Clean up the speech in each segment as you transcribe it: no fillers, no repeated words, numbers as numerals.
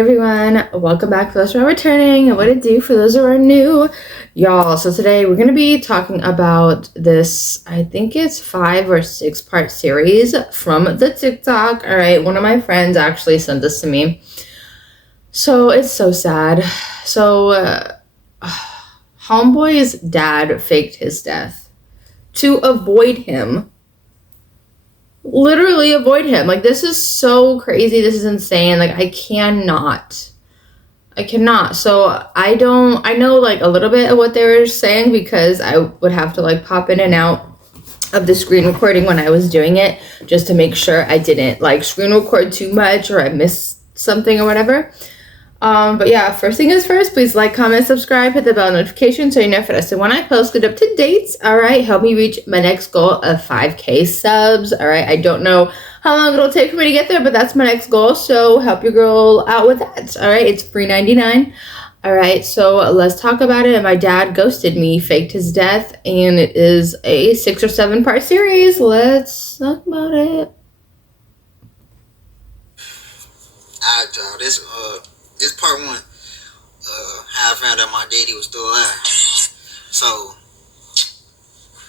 everyone, welcome back for those who are returning and what it do for those who are new, y'all. So today we're going to be talking about this, I think it's 5 or 6 part series from the TikTok. All right, one of my friends actually sent this to me. So it's so sad. So Homeboy's dad faked his death to avoid him. Literally avoid him. Like, this is so crazy. This is insane. Like, I cannot. So I know like a little bit of what they were saying because I would have to like pop in and out of the screen recording when I was doing it just to make sure I didn't like screen record too much or I missed something or whatever. But yeah, first thing is first, please like, comment, subscribe, hit the bell notification so you know for when I post good up to dates. All right, help me reach my next goal of 5K subs. All right, I don't know how long it'll take for me to get there, but that's my next goal, so help your girl out with that. All right, it's free 99. All right, so let's talk about it. My dad ghosted me, faked his death, and it is a 6 or 7 part series. Let's talk about it. Alright, y'all, this part 1, how I found out my daddy was still alive. So,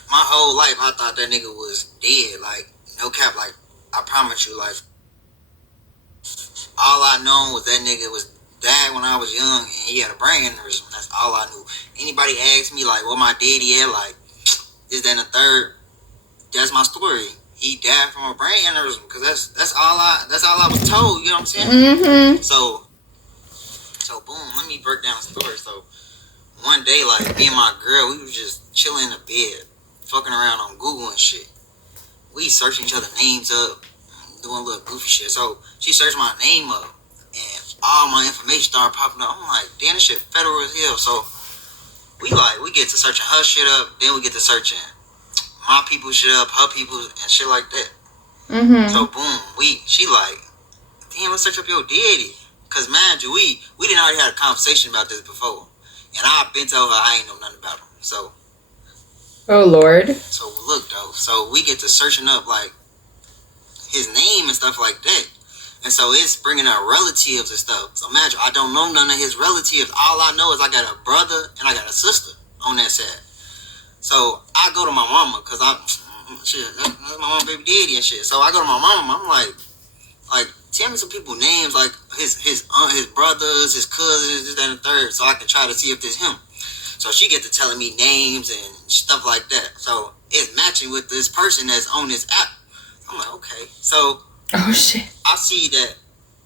my whole life, I thought that nigga was dead. Like, no cap, like, I promise you, like, all I known was that nigga was died when I was young, and he had a brain aneurysm. That's all I knew. Anybody asked me, like, what my daddy had, like, this, that, and the third, that's my story. He died from a brain aneurysm, because that's all I was told, you know what I'm saying? Mm-hmm. So boom, let me break down the story. So one day, like, me and my girl, we was just chilling in the bed, fucking around on Google and shit. We searching each other names up, doing little goofy shit. So she searched my name up, and all my information started popping up. I'm like, damn, this shit federal as hell. So we get to searching her shit up, then we get to searching my people's shit up, her people's, and shit like that. Mm-hmm. So boom, she like, damn, let's search up your daddy. Cause mind you, we didn't already have a conversation about this before, and I've been told her I ain't know nothing about him. So, oh Lord. So look though, so we get to searching up like his name and stuff like that, and so it's bringing up relatives and stuff. So imagine I don't know none of his relatives. All I know is I got a brother and I got a sister on that side. So I go to my mama cause that's my mama baby daddy and shit. So I go to my mama. I'm like. Tell me some people names, like his brothers, his cousins, this, that, and the third, so I can try to see if it's him. So she get to telling me names and stuff like that. So it's matching with this person that's on this app. I'm like, okay. So oh shit. I see that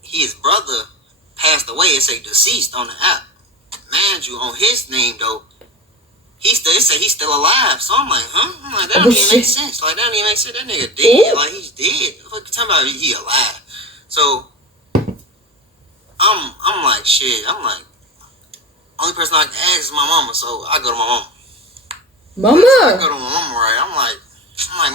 his brother passed away. It say deceased on the app. Mind you, on his name though, it say he's still alive. So I'm like, huh? I'm like, that don't even make sense. Like, that don't even make sense. That nigga dead. Ooh. Like, he's dead. What you talking about? He alive. So I'm like, shit. I'm like, only person I can ask is my mama. So I go to my mama. I go to my mama, right? I'm like,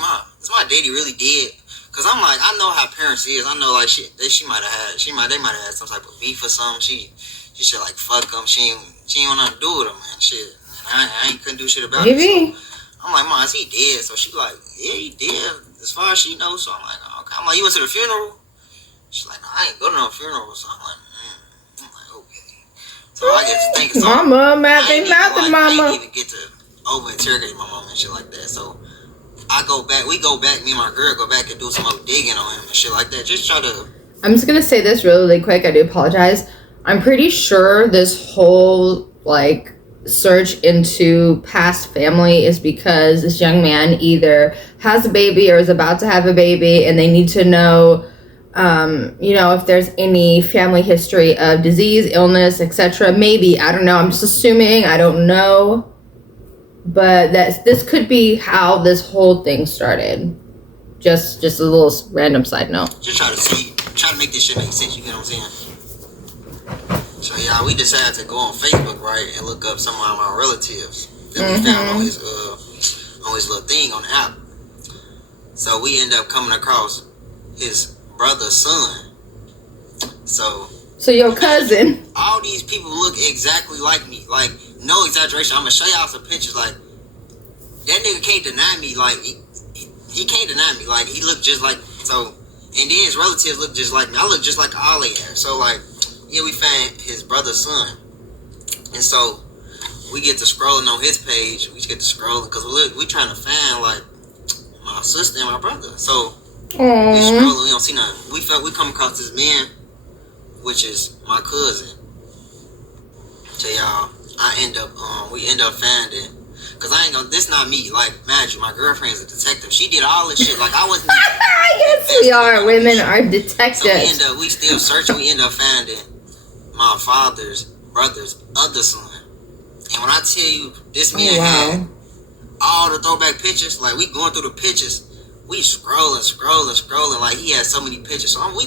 Mom, is my daddy really dead? Cause I'm like, I know how parents is. I know like shit. They might have had some type of beef or something. She should like fuck them. She ain't want nothing to do with them and shit. And I couldn't do shit about it. So I'm like, Mom, is he dead? So she like, yeah, he dead. As far as she knows. So I'm like, okay. I'm like, you went to the funeral? She's like, no, I ain't go to no funeral. So I'm like, okay. So I get to thinking, so mama, mama. I ain't even get to over interrogate my mom and shit like that. So we go back, me and my girl go back and do some more digging on him and shit like that. Just try to. I'm just gonna say this really quick. I do apologize. I'm pretty sure this whole like search into past family is because this young man either has a baby or is about to have a baby, and they need to know. If there's any family history of disease, illness, etc. Maybe, I don't know. I'm just assuming. I don't know. But this could be how this whole thing started. Just a little random side note. Just try to make this shit make sense. You get what I'm saying? So yeah, we decided to go on Facebook, right, and look up some of our relatives that we found on his little thing on the app. So we end up coming across his brother's son. So your cousin. All these people look exactly like me. Like, no exaggeration. I'm gonna show y'all some pictures. Like, that nigga can't deny me. Like, he can't deny me. Like, he looked just like. So, and then his relatives look just like me. I look just like all they are. So, like, yeah, we found his brother's son. And so we get to scrolling on his page. We get to scrolling because we trying to find like my sister and my brother. So we scrolling, we don't see nothing. We come across this man, which is my cousin. So y'all, we end up finding. Cause I ain't gonna. This not me. Like, imagine my girlfriend's a detective. She did all this shit. Like I wasn't. Yes, we are. Women are detectives. So we still searching. We end up finding my father's brother's other son. And when I tell you, this man had all the throwback pictures. Like we going through the pictures, we scrolling. Like he had so many pictures. So we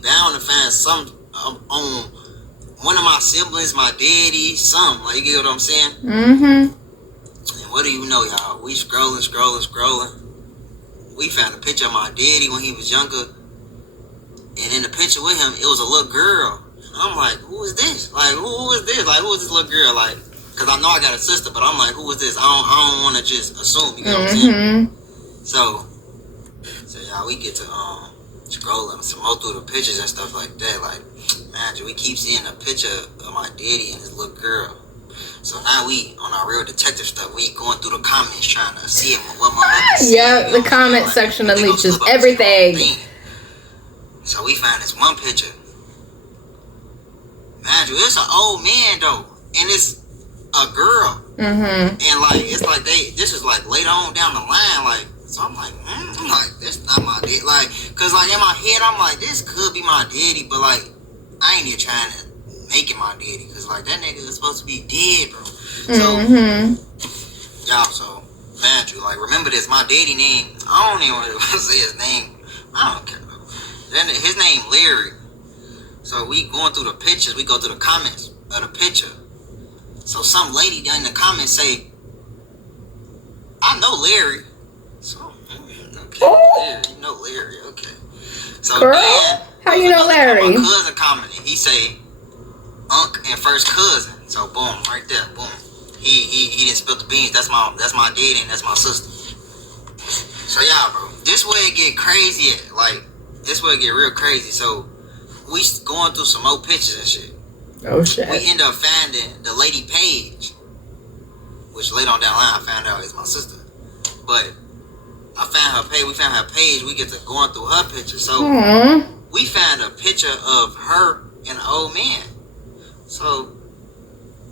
bound to find some on one of my siblings, my daddy, some. Like, you get what I'm saying? Mm-hmm. And what do you know, y'all? We scrolling. We found a picture of my daddy when he was younger. And in the picture with him, it was a little girl. And I'm like, who is this? Like, who is this? Like, who is this little girl? Like, because I know I got a sister, but I'm like, who is this? I don't want to just assume. You get what I'm saying? So y'all, we get to scrolling some more through the pictures and stuff like that. Like, imagine we keep seeing a picture of my daddy and his little girl. So now we on our real detective stuff. We going through the comments trying to see what motherfuckers. Yeah, the comment section unleashes everything. So we found this one picture. Imagine it's an old man though, and it's a girl. Mm-hmm. And like it's like this is like later on down the line. Like, so I'm like, this not my daddy. Like, cause like in my head I'm like, this could be my daddy, but like I ain't even trying to make it my daddy, cause like that nigga is supposed to be dead, bro. So y'all, so Andrew, like remember this, my daddy name, I don't even want to say his name. I don't care. Then his name Larry. So we going through the pictures, we go through the comments of the picture. So some lady down in the comments say, I know Larry. So okay, Larry, you know Larry, okay. So girl, then, how you know Larry? My cousin commented. He say, Unc and first cousin. So boom, right there, boom. He didn't spill the beans. That's my daddy and that's my sister. So y'all, bro, this way it get crazy. Like this way it get real crazy. So we going through some old pictures and shit. Oh shit. We end up finding the lady page, which later on down the line I found out is my sister. But I found her page. We found her page. We get to going through her picture. So we found a picture of her and an old man. So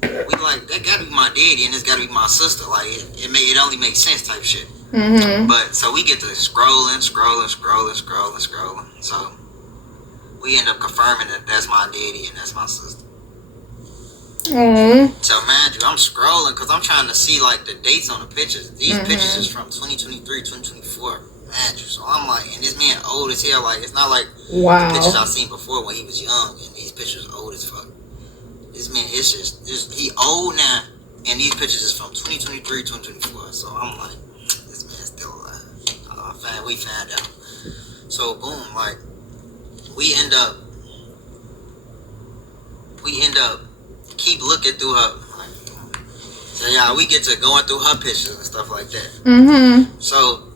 we like, that gotta be my daddy and this gotta be my sister. Like it only makes sense type shit. But so we get to scrolling. So we end up confirming that that's my daddy and that's my sister. So mind you, I'm scrolling because I'm trying to see like the dates on the pictures. These pictures is from 2023, 2024. Mind you, so I'm like, and this man old as hell. Like it's not like the pictures I've seen before when he was young, and these pictures old as fuck. This man, it's just he old now, and these pictures is from 2023, 2024. So I'm like, this man's still alive. We found out. So boom, like we end up keep looking through her. Like, so yeah, we get to going through her pictures and stuff like that. So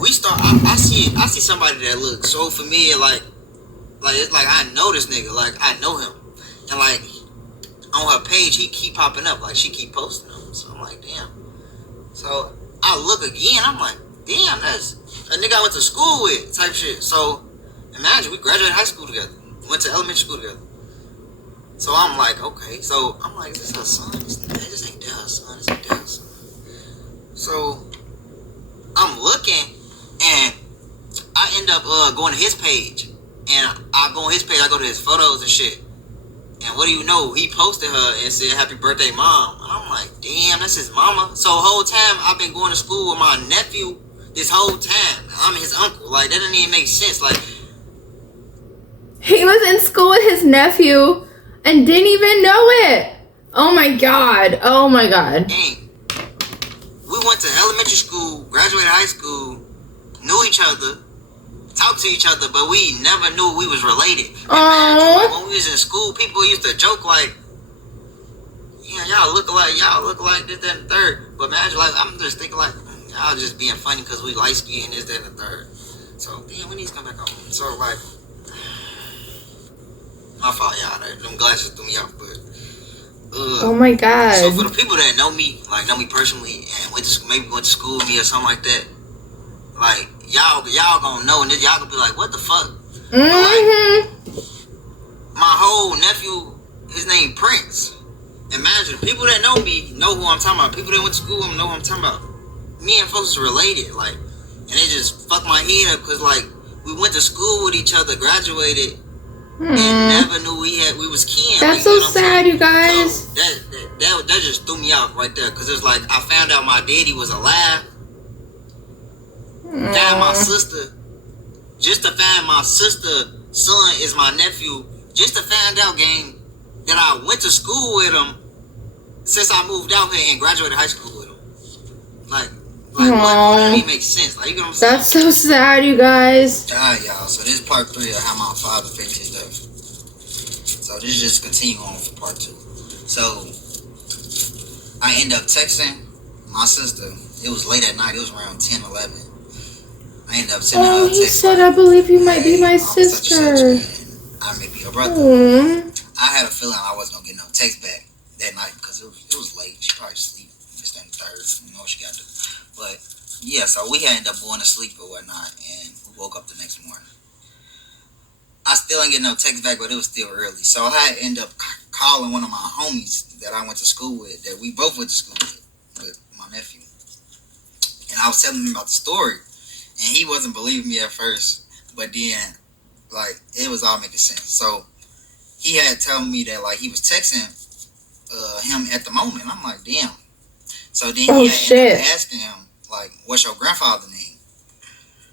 we start. I see somebody that looks so familiar. Like it's like I know this nigga. Like I know him. And like on her page, he keep popping up. Like she keep posting him. So I'm like, damn. So I look again. I'm like, damn, that's a nigga I went to school with type shit. So imagine we graduated high school together, went to elementary school together. So I'm like, okay. So I'm like, is this her son? This ain't her son. This ain't her son. So I'm looking, and I end up going to his page, and I go on his page. I go to his photos and shit. And what do you know? He posted her and said, "Happy birthday, mom." And I'm like, damn, that's his mama. So the whole time I've been going to school with my nephew this whole time. I'm his uncle. Like that doesn't even make sense. Like he was in school with his nephew and didn't even know it. Oh my god. Oh my god. Dang. We went to elementary school, graduated high school, knew each other, talked to each other, but we never knew we was related. Like, when we was in school, people used to joke like, yeah, y'all look alike, this, that, and the third. But imagine, like, I'm just thinking like, y'all just being funny because we light skinned, this, that, and the third. So, damn, we need to come back home. So, like, My fault, y'all. Them glasses threw me off, but oh my god. So for the people that know me personally, and maybe went to school with me or something like that, like y'all gonna know, and y'all gonna be like, what the fuck? Mm-hmm. Like, my whole nephew, his name Prince. Imagine people that know me know who I'm talking about. People that went to school with me know who I'm talking about. Me and folks is related, like, and it just fucked my head up because like we went to school with each other, graduated. And never knew we was kin. That's like, so sad, you guys. So that just threw me off right there because it's like I found out my daddy was alive. Found my sister, just to find my sister son is my nephew. Just to find out, gang, that I went to school with him since I moved out here and graduated high school with him. Like what doesn't even make sense. Like, you know what I'm saying? That's so sad, you guys. Alright, y'all. So this is part 3 of how my father faked his death. So this is just continue on for part 2. So I end up texting my sister. It was late at night. It was around 10, 11. I ended up sending her a text. He said, I believe you might be my sister. I may be your brother. I had a feeling I wasn't going to get no text back that night because it was late. She probably sleep. This thing third. You know what she got to do. But yeah, so we had ended up going to sleep or whatnot. And we woke up the next morning. I still ain't getting no text back, but it was still early. So I had ended up calling one of my homies that I went to school with, that we both went to school with my nephew. And I was telling him about the story. And he wasn't believing me at first. But then, like, it was all making sense. So he had told me that, like, he was texting him at the moment. I'm like, damn. So then he ended up asking him, like, what's your grandfather's name?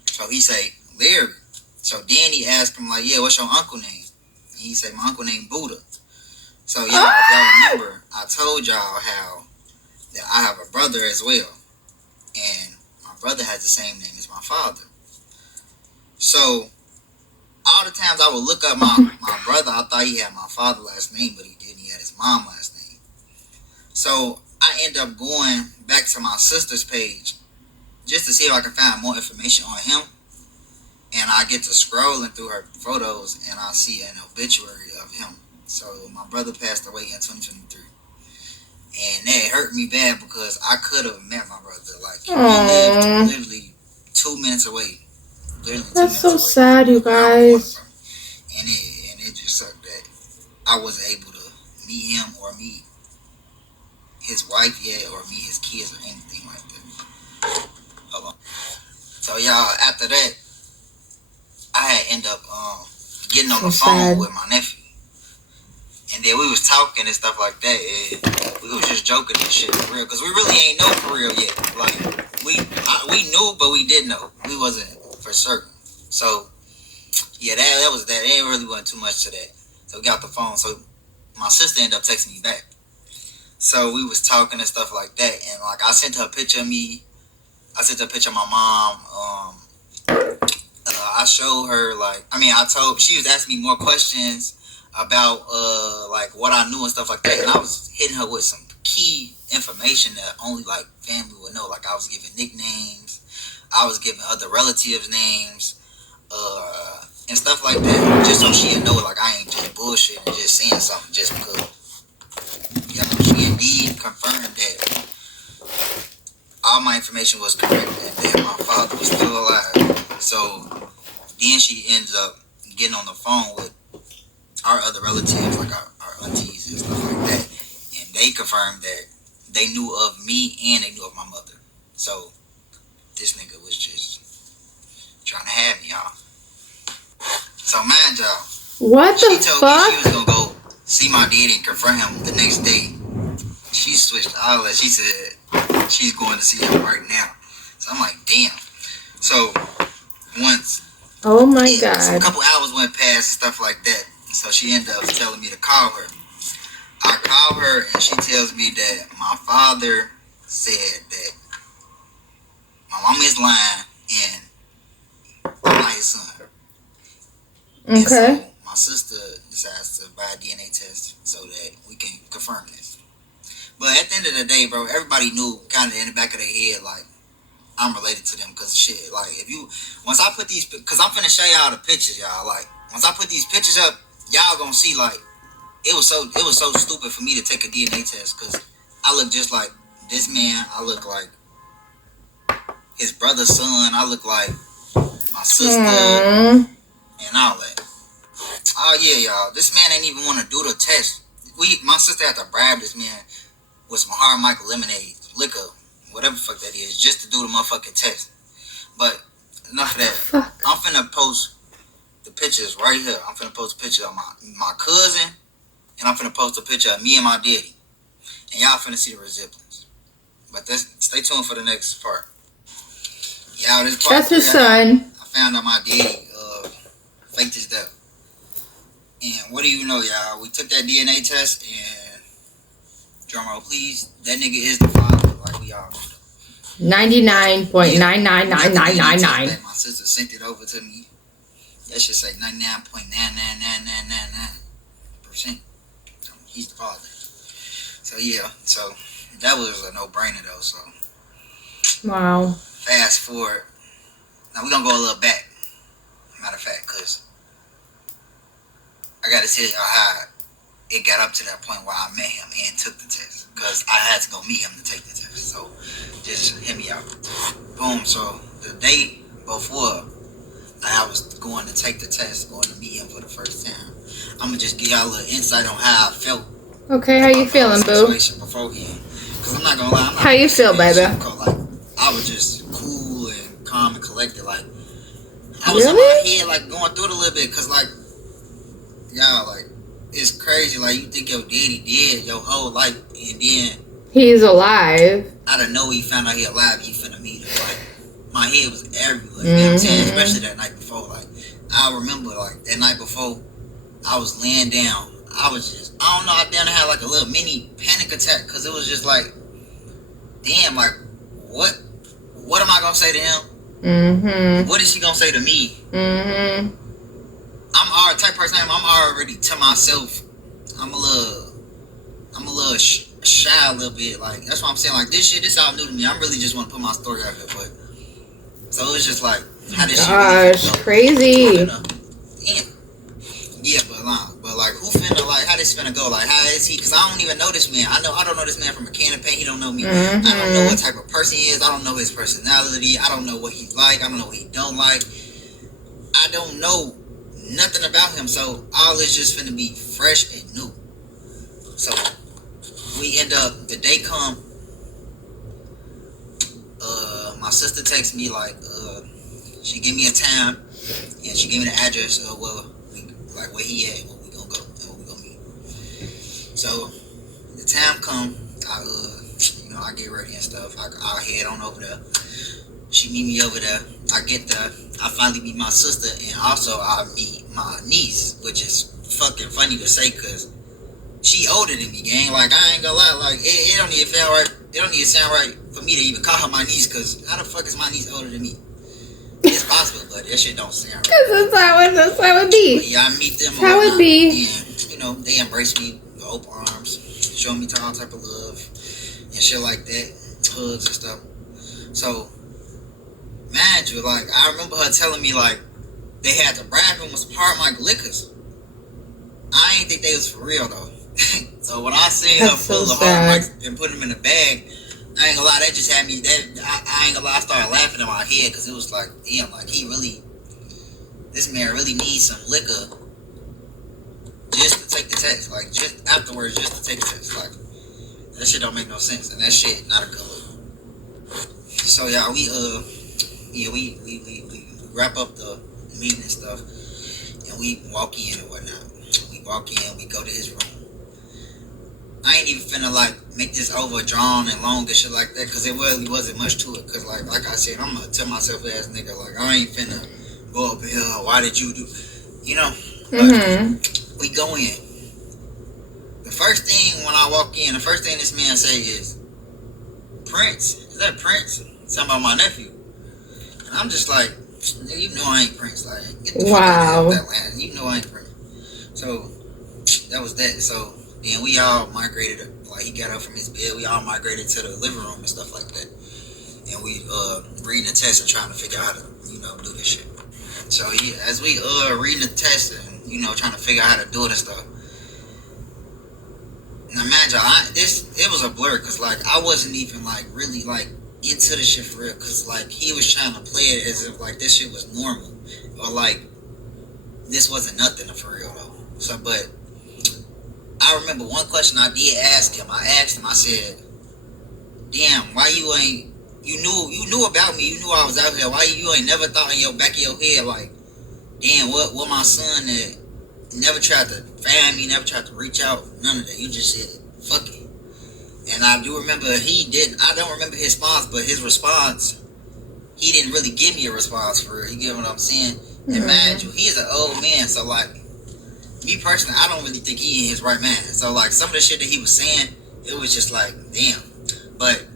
So he say, Larry. So then he asked him, like, yeah, what's your uncle name? And he said, my uncle named Buddha. So, y'all, if y'all remember, I told y'all how that I have a brother as well. And my brother has the same name as my father. So, all the times I would look up my brother, I thought he had my father's last name, but he didn't. He had his mom's last name. So, I end up going back to my sister's page just to see if I can find more information on him. And I get to scrolling through her photos, and I see an obituary of him. So my brother passed away in 2023, and that hurt me bad because I could have met my brother. Like, he lived literally 2 minutes away. That's so sad, you guys. And it just sucked that I wasn't able to meet him or meet his wife yet, or meet his kids or anything like that. Hold on. So y'all, after that, I had ended up getting on the phone with my nephew. And then we was talking and stuff like that. And we was just joking and shit for real. Because we really ain't know for real yet. Like, we knew, but we didn't know. We wasn't for certain. So, yeah, that was that. It ain't really wasn't too much to that. So we got the phone. So my sister ended up texting me back. So we was talking and stuff like that. And, like, I sent her a picture of me. I sent her a picture of my mom. I showed her, like, she was asking me more questions about, like, what I knew and stuff like that. And I was hitting her with some key information that only, like, family would know. Like, I was giving nicknames. I was giving other relatives names, and stuff like that. Just so she'd know, like, I ain't just bullshit and just saying something just because. You know, she indeed confirmed that all my information was correct and that my father was still alive. So then she ends up getting on the phone with our other relatives, like our aunties and stuff like that. And they confirmed that they knew of me and they knew of my mother. So this nigga was just trying to have me, y'all. So mind y'all, what the fuck? She told me she was gonna go see my daddy and confront him the next day. She switched all that. She said she's going to see him right now. So I'm like, damn. So once, oh my god, a couple hours went past and stuff like that. So she ended up telling me to call her. I call her and she tells me that my father said that my mama is lying and I'm not his son. Okay. And so my sister decides to buy a DNA test so that we can confirm this. But at the end of the day, bro, everybody knew kind of in the back of their head, like, I'm related to them because shit. Like, once I put these, because I'm finna show y'all the pictures, y'all. Like, once I put these pictures up, y'all gonna see like it was so stupid for me to take a DNA test because I look just like this man. I look like his brother's son. I look like my sister and all that. Oh yeah, y'all. This man ain't even want to do the test. My sister had to bribe this man with some hard Michael lemonade, liquor, whatever the fuck that is, just to do the motherfucking test. But enough of that. I'm finna post the pictures right here. I'm finna post a picture of my cousin, and I'm finna post a picture of me and my daddy. And y'all finna see the resemblance. But stay tuned for the next part. Y'all, this part. That's his son. I found out my daddy faked his death. And what do you know, y'all? We took that DNA test, and drumroll please, that nigga is the father, like we all know. 99.99999. My sister sent it over to me. That should say 99.99999%. He's the father. So yeah, so that was a no-brainer though. So Wow. Fast forward. Now we're gonna go a little back. Matter of fact, cause I gotta tell y'all how it got up to that point where I met him and took the test. Cause I had to go meet him to take the test. So just hear me out. Boom. So the day before I was going to take the test, going to meet him for the first time, I'm gonna just give y'all a little insight on how I felt. Okay, how you feeling, boo? Beforehand. Cause I'm not gonna lie. How you feel, baby? Like I was just cool and calm and collected. Like I was in my head, like going through it a little bit. Cause like y'all, like it's crazy. Like you think your daddy dead your whole life, and then he's alive. Out of nowhere, you found out he alive. And you finna meet him. Like my head was everywhere. You know what I'm saying? Especially that night before. Like I remember, like that night before, I was laying down. I was just, I don't know, I down had like a little mini panic attack because it was just like, damn, like, what am I going to say to him? What is she going to say to me? I'm already type of person I'm already to myself. I'm a little shy a little bit. Like, that's what I'm saying. Like, this all new to me. I really just want to put my story out here. But, so it was just like, how this shit really crazy. Yeah, but like, who finna, like, how this finna go? Like, how is he? Because I don't even know this man. I don't know this man from a can of paint. He don't know me. I don't know what type of person he is. I don't know his personality. I don't know what he's like. I don't know what he don't like. I don't know nothing about him. So, all is just finna be fresh and new. So, we end up, the day come, my sister texts me, like, she give me a time, and she gave me the address of, like, where he at, where we gonna go, and where we gonna meet. So, the time come, I get ready and stuff. I head on over there. She meet me over there. I get there. I finally meet my sister, and also I meet my niece, which is fucking funny to say, cause she older than me, gang. Like, I ain't gonna lie. Like, it don't even feel right. It don't even sound right for me to even call her my niece, cause how the fuck is my niece older than me? It's possible, but that shit don't sound right. Cause that's how it be. But yeah, I meet them. How it be. And, they embrace me with open arms, show me all type of love and shit like that, hugs and stuff. So, mind you, like, I remember her telling me, like, they had to bribe him with some hard mic liquors. I ain't think they was for real, though. So when I seen her full of hard mics and put them in a bag, I ain't gonna lie, that just had me, I ain't gonna lie, I started laughing in my head, because it was like, damn, like, this man really needs some liquor just to take the test. Like, just afterwards, just to take the test. Like, that shit don't make no sense, and that shit not a good look. So, yeah, we wrap up the meeting and stuff, and we walk in and whatnot. We walk in, we go to his room. I ain't even finna, like, make this overdrawn and long and shit like that, because it really wasn't much to it. Because, like I said, I'm gonna tell myself ass nigga, like, I ain't finna go up here, why did you do, But we go in. The first thing when I walk in, the first thing this man say is, Prince? Is that Prince? Something about my nephew. And I'm just like, you know I ain't Prince. Like, get the fuck out of that land. You know I ain't Prince. So, that was that. So, then we all migrated, like, he got up from his bed, we all migrated to the living room and stuff like that. And we reading the test and trying to figure out how to, do this shit. So, yeah, as we reading the test and, trying to figure out how to do it and stuff. Now, imagine, it was a blur, because, like, I wasn't even, like, really, like, into the shit for real, because, like, he was trying to play it as if, like, this shit was normal, or, like, this wasn't nothing for real, though. So, but I remember one question I did ask him. I asked him, I said, damn, why you ain't, you knew about me, you knew I was out here, why you ain't never thought in your back of your head, like, damn, what my son that never tried to find me, never tried to reach out, none of that. You just said, fuck it. And I do remember I don't remember his response, but his response, he didn't really give me a response for it. You get what I'm saying? Mm-hmm. And mind you, he's an old man, so like, me personally, I don't really think he in his right mind. So like, some of the shit that he was saying, it was just like, damn. But,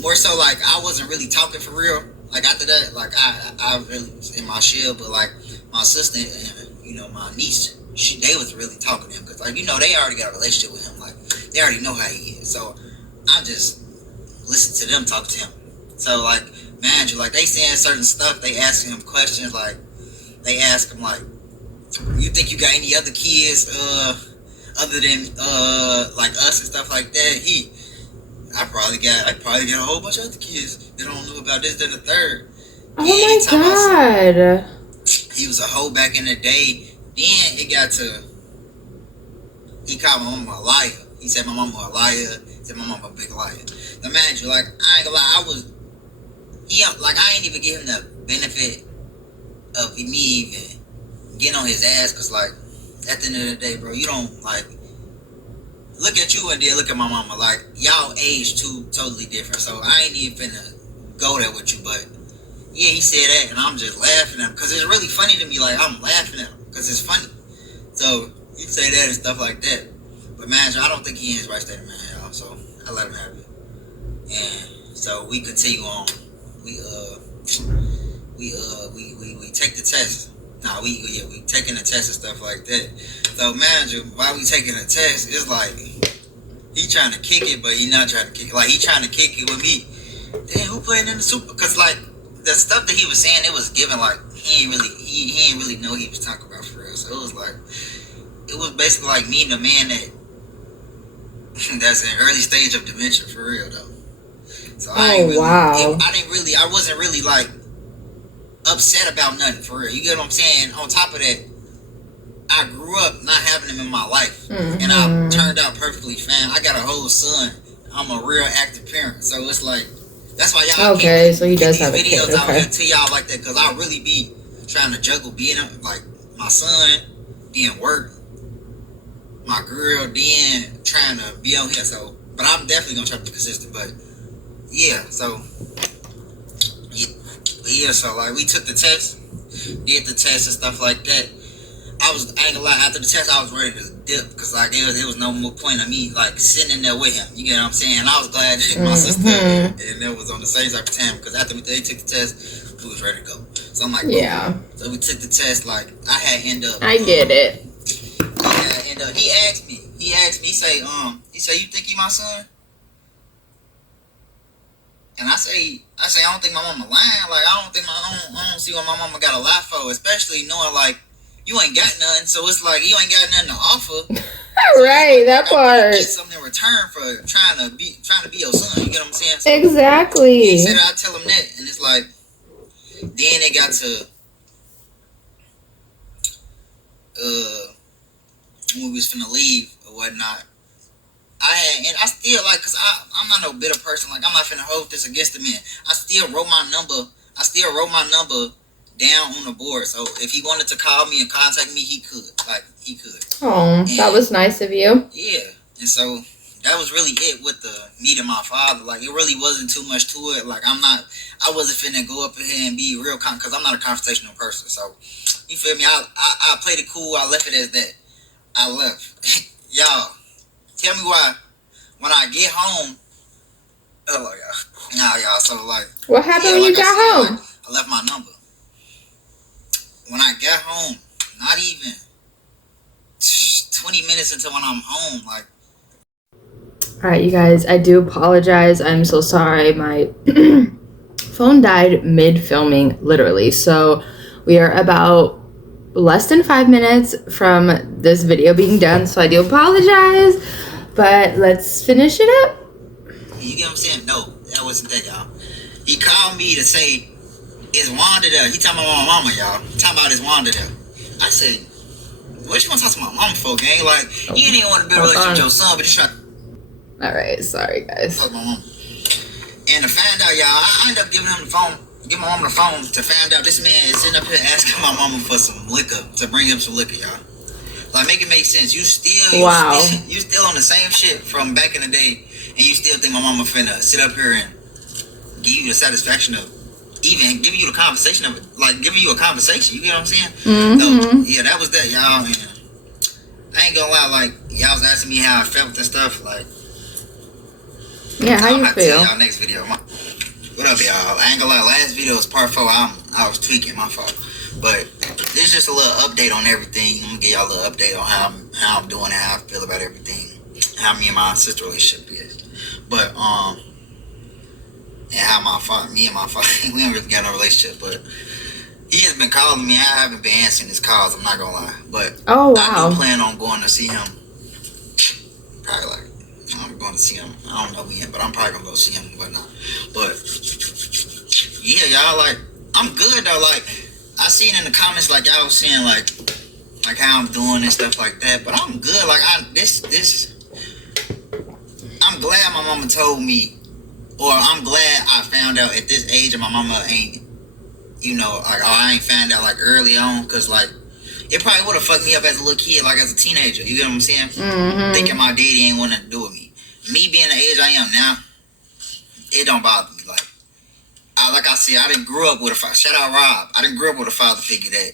more so like, I wasn't really talking for real. Like after that, like I really was in my shell, but like my sister and my niece, they was really talking to him, because like they already got a relationship with him, like they already know how he is. So I just listened to them talk to him. So like, man, like they saying certain stuff, they asking him questions, like they ask him like, you think you got any other kids other than like us and stuff like that? I probably got a whole bunch of other kids that don't know about this, then the third. Oh my God. He was a hoe back in the day. Then it got to, he called my mama a liar. He said my mama a liar. He said my mama a big liar. Now, man, like, I ain't gonna lie, I ain't even give him the benefit of me even getting on his ass, because, like, at the end of the day, bro, you don't, like, look at you and then look at my mama. Like, y'all age totally different, so I ain't even finna go there with you, but yeah, he said that, and I'm just laughing at him, because it's really funny to me. Like, I'm laughing at him, because it's funny. So, he say that and stuff like that. But, man, I don't think he in his right state of mind, y'all. So, I let him have it. And so, we continue on. We take the test. We taking the test and stuff like that. So, man, while we taking the test, it's like, he trying to kick it, but he not trying to kick it. Like, he trying to kick it with me. Damn, who playing in the Super? Because, like, the stuff that he was saying, it was given like he ain't really know he was talking about for real. So it was basically like meeting a man that's in early stage of dementia for real though. So I wasn't really like upset about nothing for real. You get what I'm saying? On top of that, I grew up not having him in my life, and I turned out perfectly fine. I got a whole son. I'm a real active parent, so it's like. That's why y'all so he does have a kid. Videos out here to y'all like that, because I really be trying to juggle being like my son, then work, my girl, then trying to be on here. So, but I'm definitely gonna try to be consistent. But yeah, so so like we took the test, did the test and stuff like that. I ain't gonna lie, after the test, I was ready to dip, because like it was no more point of me like sitting in there with him. You get what I'm saying? And I was glad that my sister and it was on the same type of time, because after they took the test, we was ready to go. So I'm like, yeah. Boom. So we took the test. Like I had end up. I get it. He asked me. He say, you think he my son? And I say, I don't think my mama lying. Like I don't see what my mama got a lie for, especially knowing like. You ain't got nothing, so it's like you ain't got nothing to offer. Right, that part. Get something in return for trying to be your son. You get what I'm saying? So exactly. He said I tell him that, and it's like, then it got to when we was finna leave or whatnot. I still like, cause I'm not no bitter person. Like I'm not finna hold this against the man. I still wrote my number down on the board, so if he wanted to call me and contact me, he could. Oh, that was nice of you. Yeah, and so that was really it with the meeting my father. Like it really wasn't too much to it. Like I wasn't finna go up in here and be real because I'm not a confrontational person. So you feel me? I played it cool. I left it as that. I left. Y'all, tell me why when I get home. Oh y'all, nah, y'all. So like, what happened when you got home? I left my number. When I got home, not even 20 minutes until when I'm home, like. All right, you guys, I do apologize. I'm so sorry. My phone died mid-filming, literally. So we are about less than 5 minutes from this video being done, so I do apologize, but let's finish it up. You get what I'm saying? No, that wasn't that, y'all. He called me to say, is Wanda there? He talking about my mama, y'all. Talking about is Wanda there. I said, what you want to talk to my mama for, gang? Like, you didn't even want to build a relationship with your son, but you try to... Alright, sorry, guys. Fuck my mama. And to find out, y'all, I ended up giving him the phone, give my mama the phone to find out this man is sitting up here asking my mama for some liquor, to bring him some liquor, y'all. Like, make it make sense. You still on the same shit from back in the day, and you still think my mama finna sit up here and give you the satisfaction of even giving you the conversation of it, like giving you a conversation. You get what I'm saying? So, yeah, that was that, y'all. And I ain't gonna lie, like, y'all was asking me how I felt and stuff, like. Yeah, how you feel? Tell y'all next video. What up, y'all? I ain't gonna lie, last video was part 4. I was tweaking, my fault. But this is just a little update on everything. I'm gonna give y'all a little update on how I'm doing and how I feel about everything. How me and my sister relationship is. But and how me and my father, we don't really got no relationship, but he has been calling me. I haven't been answering his calls, I'm not gonna lie. But I do plan on going to see him. Probably like I'm going to see him. I don't know when, but I'm probably gonna go see him and whatnot. But yeah, y'all, like, I'm good though. Like, I seen in the comments, like, y'all was saying like how I'm doing and stuff like that. But I'm good. Like, I'm glad my mama told me, or I'm glad I found out at this age, and my mama ain't, you know, like, I ain't found out like early on, cause like it probably would have fucked me up as a little kid, like as a teenager. You get what I'm saying? Thinking my daddy ain't want to do with me. Me being the age I am now, it don't bother me. Like I said, I didn't grow up with a father. Shout out Rob. I didn't grow up with a father figure that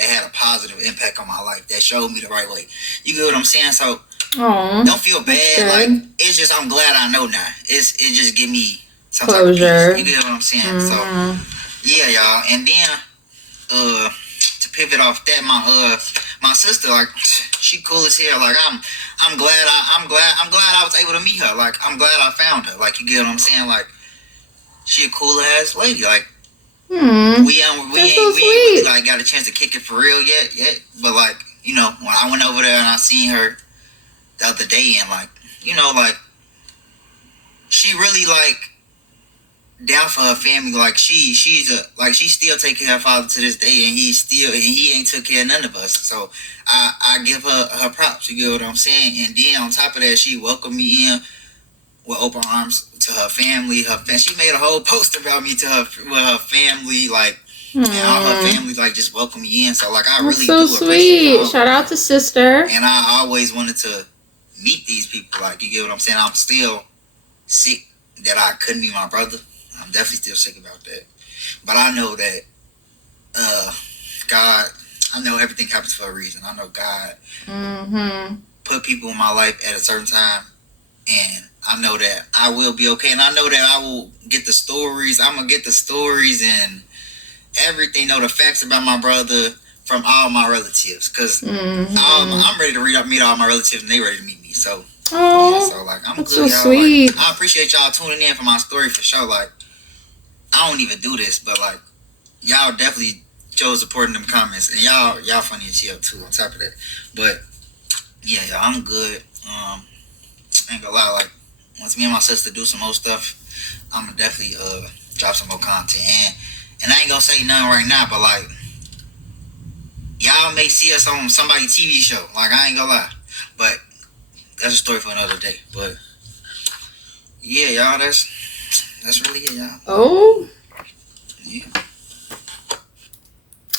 had a positive impact on my life, that showed me the right way. You get what I'm saying? So don't feel bad. Like, it's just, I'm glad I know now. It just give me some closure. Type of peace. You get what I'm saying? So yeah, y'all. And then to pivot off that, my sister, like, she cool as hell. Like, I'm glad I was able to meet her. Like, I'm glad I found her. Like, you get what I'm saying? Like, she a cool ass lady. Like, we ain't really, like, got a chance to kick it for real yet. But like, you know, when I went over there and I seen her the other day, and like, you know, like, she really like down for her family. Like, she still take care of her father to this day, and he ain't took care of none of us. So I give her props. You get what I'm saying? And then on top of that, she welcomed me in with open arms to her family. She made a whole post about me to her family, like, and all her family, like, just welcome me in. So like, I really do appreciate it. Shout out to sister. And I always wanted to meet these people. Like, you get what I'm saying? I'm still sick that I couldn't meet my brother. I'm definitely still sick about that. But I know that God, I know everything happens for a reason. I know God put people in my life at a certain time, and I know that I will be okay. And I know that I will get the stories. I'm going to get the stories and everything, know the facts about my brother from all my relatives. Because I'm ready to meet all my relatives, and they ready to meet me. So, yeah, so like, I'm good, y'all. Sweet. Like, I appreciate y'all tuning in for my story for sure. Like, I don't even do this, but like, y'all definitely chose supporting them comments, and y'all funny as hell too on top of that. But yeah, y'all, I'm good. I ain't gonna lie, like, once me and my sister do some more stuff, I'm gonna definitely drop some more content. And I ain't gonna say nothing right now, but like, y'all may see us on somebody's TV show. Like, I ain't gonna lie, but that's a story for another day. But yeah, y'all, that's really it, y'all. Oh. Yeah.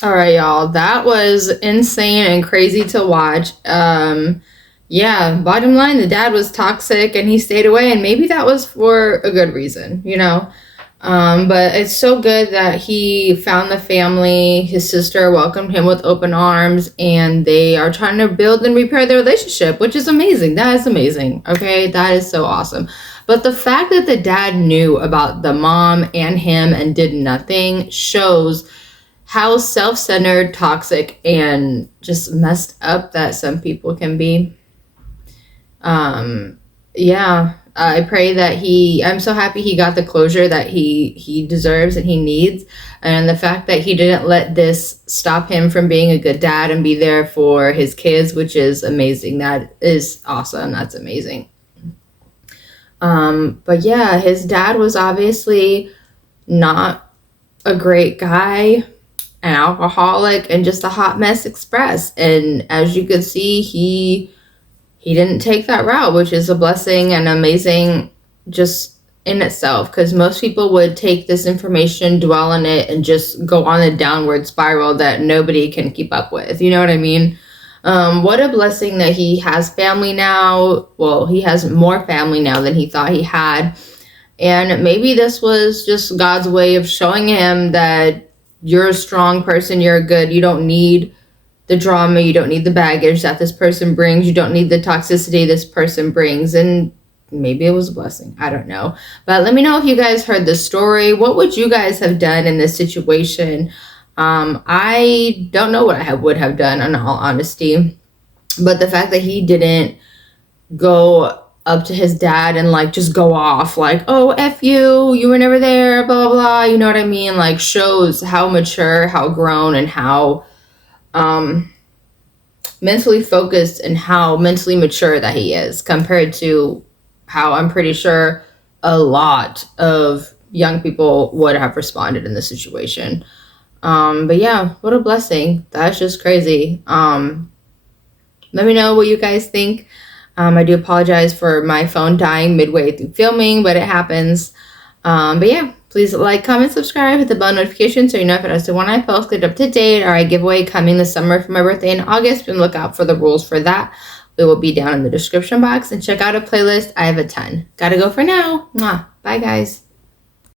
All right, y'all. That was insane and crazy to watch. Yeah, bottom line, the dad was toxic and he stayed away, and maybe that was for a good reason, you know. But it's so good that he found the family. His sister welcomed him with open arms, and they are trying to build and repair their relationship, which is amazing. That is amazing. Okay, that is so awesome. But the fact that the dad knew about the mom and him and did nothing shows how self-centered, toxic, and just messed up that some people can be. Yeah, I pray that I'm so happy he got the closure that he deserves and he needs. And the fact that he didn't let this stop him from being a good dad and be there for his kids, which is amazing. That is awesome. That's amazing. But yeah, his dad was obviously not a great guy, an alcoholic, and just a hot mess express. And as you could see, he didn't take that route, which is a blessing and amazing just in itself, because most people would take this information, dwell on it, and just go on a downward spiral that nobody can keep up with. You know what I mean? What a blessing that he has family now. Well, he has more family now than he thought he had. And maybe this was just God's way of showing him that you're a strong person, you're good, you don't need the drama, you don't need the baggage that this person brings, you don't need the toxicity this person brings. And maybe it was a blessing, I don't know. But let me know if you guys heard the story. What would you guys have done in this situation? I don't know what I would have done, in all honesty. But the fact that he didn't go up to his dad and like just go off like, oh, F you were never there, blah, blah, blah, you know what I mean? Like, shows how mature, how grown, and how mentally focused and how mentally mature that he is, compared to how I'm pretty sure a lot of young people would have responded in this situation. But yeah, what a blessing. That's just crazy. Let me know what you guys think. I do apologize for my phone dying midway through filming, but it happens. But yeah, please like, comment, subscribe, hit the bell notification so you know if it has to when I post, get up to date, or I giveaway coming this summer for my birthday in August, and look out for the rules for that. It will be down in the description box, and check out a playlist. I have a ton. Gotta go for now. Mwah. Bye guys.